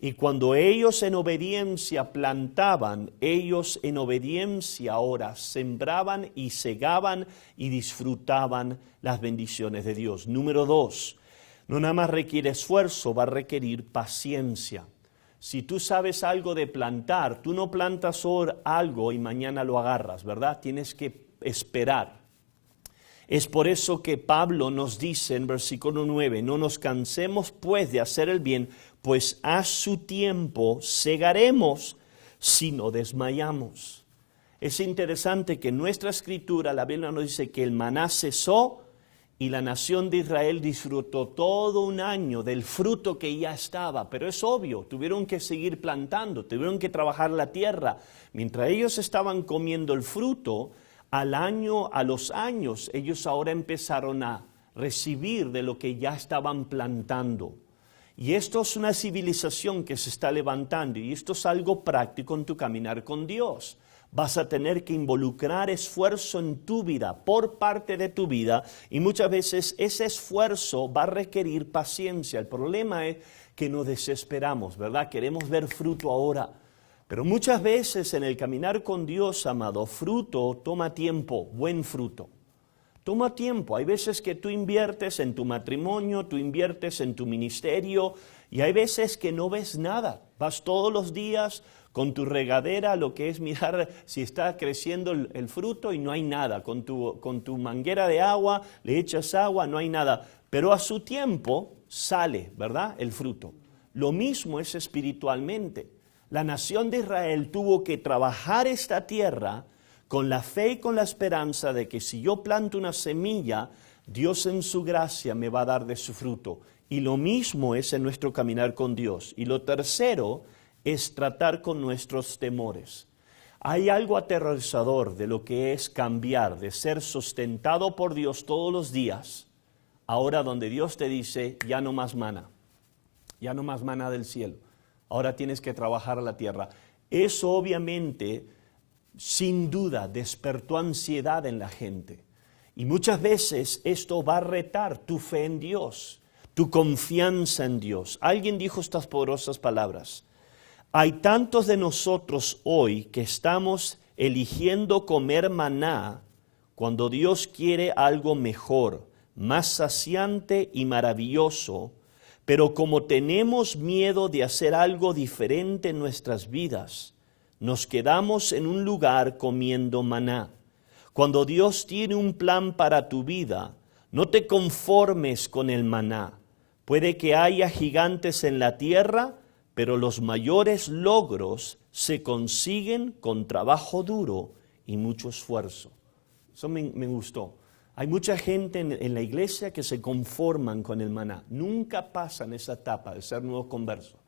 Y cuando ellos en obediencia plantaban, ellos en obediencia ahora sembraban y segaban y disfrutaban las bendiciones de Dios. Número 2, no nada más requiere esfuerzo, va a requerir paciencia. Si tú sabes algo de plantar, tú no plantas algo y mañana lo agarras, ¿verdad? Tienes que esperar. Es por eso que Pablo nos dice en versículo 9, no nos cansemos pues de hacer el bien, pues a su tiempo segaremos si no desmayamos. Es interesante que en nuestra escritura la Biblia nos dice que el maná cesó y la nación de Israel disfrutó todo un año del fruto que ya estaba, pero es obvio, tuvieron que seguir plantando, tuvieron que trabajar la tierra. Mientras ellos estaban comiendo el fruto, a los años, ellos ahora empezaron a recibir de lo que ya estaban plantando. Y esto es una civilización que se está levantando y esto es algo práctico en tu caminar con Dios. Vas a tener que involucrar esfuerzo en tu vida, por parte de tu vida, y muchas veces ese esfuerzo va a requerir paciencia. El problema es que nos desesperamos, ¿verdad? Queremos ver fruto ahora. Pero muchas veces en el caminar con Dios, amado, fruto toma tiempo, buen fruto. Toma tiempo. Hay veces que tú inviertes en tu matrimonio, tú inviertes en tu ministerio, y hay veces que no ves nada. Vas todos los días con tu regadera, lo que es mirar si está creciendo el fruto y no hay nada. Con tu manguera de agua, le echas agua, no hay nada. Pero a su tiempo sale, ¿verdad? El fruto. Lo mismo es espiritualmente. La nación de Israel tuvo que trabajar esta tierra con la fe y con la esperanza de que si yo planto una semilla, Dios en su gracia me va a dar de su fruto. Y lo mismo es en nuestro caminar con Dios. Y lo tercero es tratar con nuestros temores. Hay algo aterrorizador de lo que es cambiar, de ser sustentado por Dios todos los días, ahora donde Dios te dice, ya no más maná del cielo, ahora tienes que trabajar la tierra. Eso obviamente, sin duda, despertó ansiedad en la gente. Y muchas veces esto va a retar tu fe en Dios, tu confianza en Dios. Alguien dijo estas poderosas palabras: hay tantos de nosotros hoy que estamos eligiendo comer maná cuando Dios quiere algo mejor, más saciante y maravilloso, pero como tenemos miedo de hacer algo diferente en nuestras vidas, nos quedamos en un lugar comiendo maná. Cuando Dios tiene un plan para tu vida, no te conformes con el maná. Puede que haya gigantes en la tierra, pero los mayores logros se consiguen con trabajo duro y mucho esfuerzo. Eso me gustó. Hay mucha gente en la iglesia que se conforman con el maná. Nunca pasan esa etapa de ser nuevos conversos.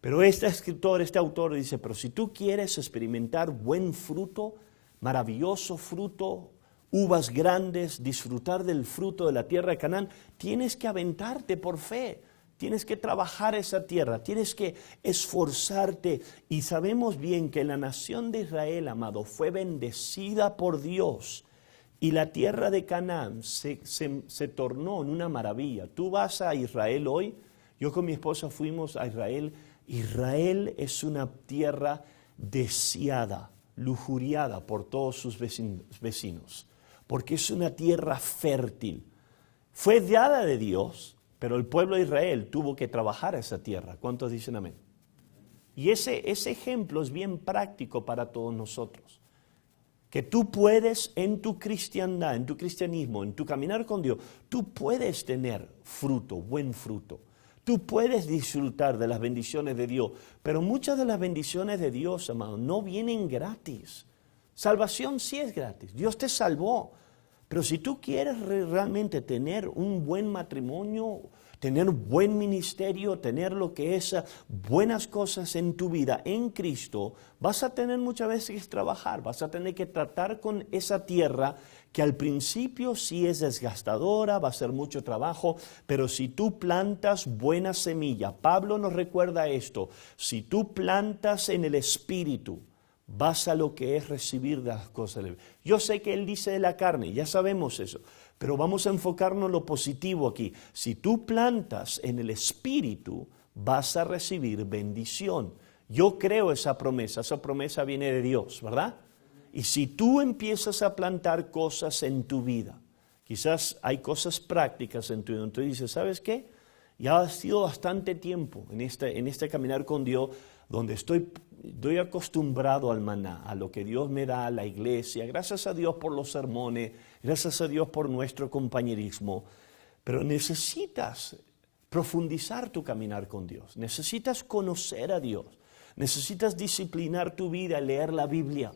Pero este autor dice, pero si tú quieres experimentar buen fruto, maravilloso fruto, uvas grandes, disfrutar del fruto de la tierra de Canaán, tienes que aventarte por fe. Tienes que trabajar esa tierra, tienes que esforzarte. Y sabemos bien que la nación de Israel, amado, fue bendecida por Dios. Y la tierra de Canaán se tornó en una maravilla. Tú vas a Israel hoy, yo con mi esposa fuimos a Israel. Israel es una tierra deseada, lujuriada por todos sus vecinos, porque es una tierra fértil. Fue dada de Dios, pero el pueblo de Israel tuvo que trabajar esa tierra. ¿Cuántos dicen amén? Y ese ejemplo es bien práctico para todos nosotros. Que tú puedes en tu cristiandad, en tu cristianismo, en tu caminar con Dios, tú puedes tener fruto, buen fruto. Tú puedes disfrutar de las bendiciones de Dios, pero muchas de las bendiciones de Dios, amado, no vienen gratis. Salvación sí es gratis, Dios te salvó. Pero si tú quieres realmente tener un buen matrimonio, tener un buen ministerio, tener lo que es buenas cosas en tu vida en Cristo, vas a tener muchas veces que trabajar, vas a tener que tratar con esa tierra que al principio sí es desgastadora, va a ser mucho trabajo, pero si tú plantas buena semilla, Pablo nos recuerda esto, si tú plantas en el Espíritu, vas a lo que es recibir las cosas. Yo sé que él dice de la carne, ya sabemos eso, pero vamos a enfocarnos en lo positivo aquí. Si tú plantas en el Espíritu, vas a recibir bendición. Yo creo esa promesa viene de Dios, ¿verdad? Y si tú empiezas a plantar cosas en tu vida, quizás hay cosas prácticas en tu vida, entonces dices, ¿sabes qué? Ya ha sido bastante tiempo en este caminar con Dios, donde estoy acostumbrado al maná, a lo que Dios me da, a la iglesia. Gracias a Dios por los sermones, gracias a Dios por nuestro compañerismo. Pero necesitas profundizar tu caminar con Dios. Necesitas conocer a Dios. Necesitas disciplinar tu vida, leer la Biblia.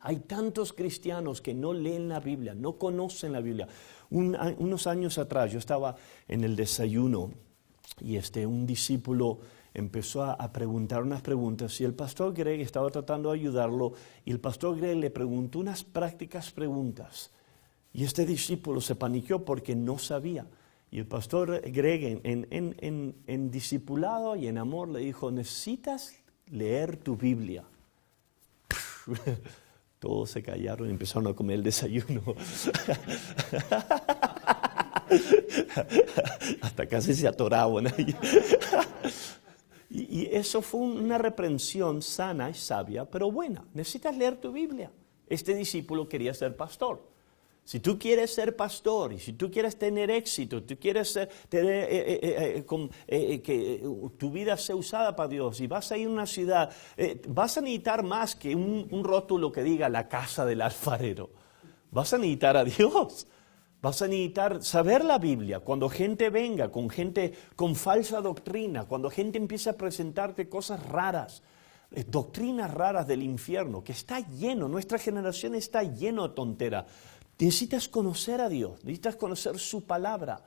Hay tantos cristianos que no leen la Biblia, no conocen la Biblia. Unos años atrás yo estaba en el desayuno y un discípulo empezó a preguntar unas preguntas y el pastor Greg estaba tratando de ayudarlo y el pastor Greg le preguntó unas prácticas preguntas y este discípulo se paniqueó porque no sabía. Y el pastor Greg en discipulado y en amor le dijo, necesitas leer tu Biblia. Todos se callaron y empezaron a comer el desayuno. Hasta casi se atoraban ahí. Y eso fue una reprensión sana y sabia, pero buena. Necesitas leer tu Biblia. Este discípulo quería ser pastor. Si tú quieres ser pastor y si tú quieres tener éxito, tú quieres que tu vida sea usada para Dios y vas a ir a una ciudad, vas a necesitar más que un rótulo que diga la casa del alfarero. Vas a necesitar a Dios. Vas a necesitar saber la Biblia. Cuando gente venga, con gente con falsa doctrina, cuando gente empieza a presentarte cosas raras, doctrinas raras del infierno, que está lleno, nuestra generación está lleno de tontera. Necesitas conocer a Dios, necesitas conocer su palabra.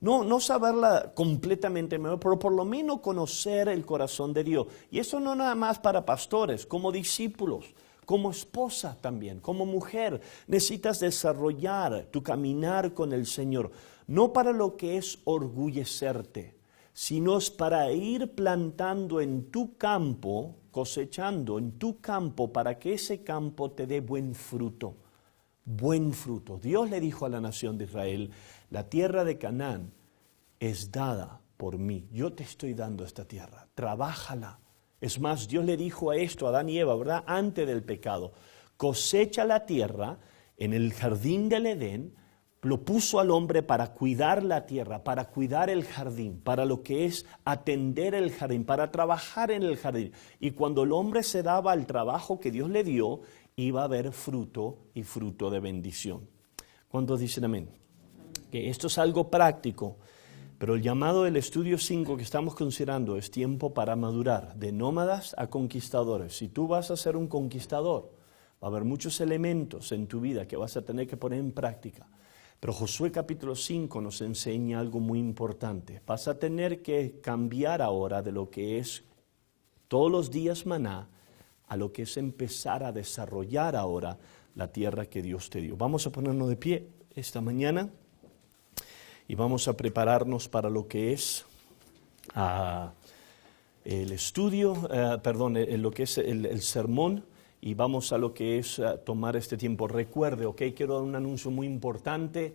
No saberla completamente, pero por lo menos conocer el corazón de Dios. Y eso no nada más para pastores, como discípulos, como esposa también, como mujer. Necesitas desarrollar tu caminar con el Señor, no para lo que es orgullecerte, sino es para ir plantando en tu campo, cosechando en tu campo, para que ese campo te dé buen fruto. Buen fruto. Dios le dijo a la nación de Israel, la tierra de Canaán es dada por mí. Yo te estoy dando esta tierra, trabájala. Es más, Dios le dijo a esto a Adán y Eva, ¿verdad? Antes del pecado, cosecha la tierra en el jardín del Edén, lo puso al hombre para cuidar la tierra, para cuidar el jardín, para lo que es atender el jardín, para trabajar en el jardín. Y cuando el hombre se daba al trabajo que Dios le dio, iba a haber fruto y fruto de bendición. ¿Cuántos dicen amén? Que esto es algo práctico, pero el llamado del estudio 5 que estamos considerando es tiempo para madurar, de nómadas a conquistadores. Si tú vas a ser un conquistador, va a haber muchos elementos en tu vida que vas a tener que poner en práctica. Pero Josué capítulo 5 nos enseña algo muy importante. Vas a tener que cambiar ahora de lo que es todos los días maná, a lo que es empezar a desarrollar ahora la tierra que Dios te dio. Vamos a ponernos de pie esta mañana y vamos a prepararnos para lo que es el estudio, lo que es el sermón, y vamos a lo que es tomar este tiempo. Recuerde, quiero dar un anuncio muy importante.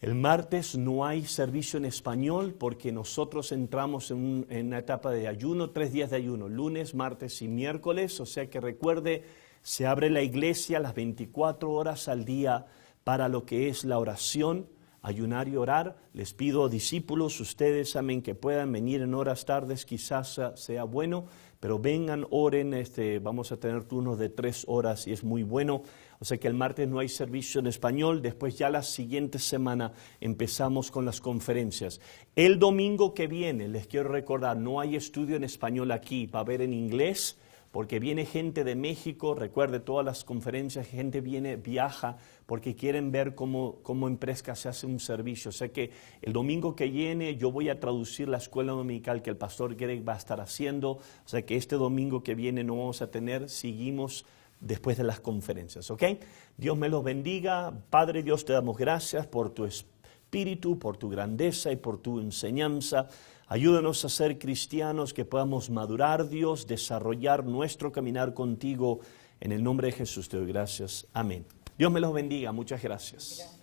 El martes no hay servicio en español porque nosotros entramos en una etapa de ayuno, 3 días de ayuno, lunes, martes y miércoles. O sea que recuerde, se abre la iglesia las 24 horas al día para lo que es la oración, ayunar y orar. Les pido, discípulos, ustedes, amén, que puedan venir en horas tardes, quizás sea bueno, pero vengan, oren, vamos a tener turnos de 3 horas y es muy bueno. O sea que el martes no hay servicio en español, después ya la siguiente semana empezamos con las conferencias. El domingo que viene, les quiero recordar, no hay estudio en español aquí, va a haber en inglés, porque viene gente de México, recuerde todas las conferencias, gente viaja, porque quieren ver cómo en Presca se hace un servicio. O sea que el domingo que viene yo voy a traducir la escuela dominical que el pastor Greg va a estar haciendo. O sea que este domingo que viene no vamos a tener, seguimos después de las conferencias, ¿ok? Dios me los bendiga. Padre Dios, te damos gracias por tu espíritu, por tu grandeza y por tu enseñanza. Ayúdanos a ser cristianos que podamos madurar, Dios, desarrollar nuestro caminar contigo. En el nombre de Jesús te doy gracias. Amén. Dios me los bendiga. Muchas gracias.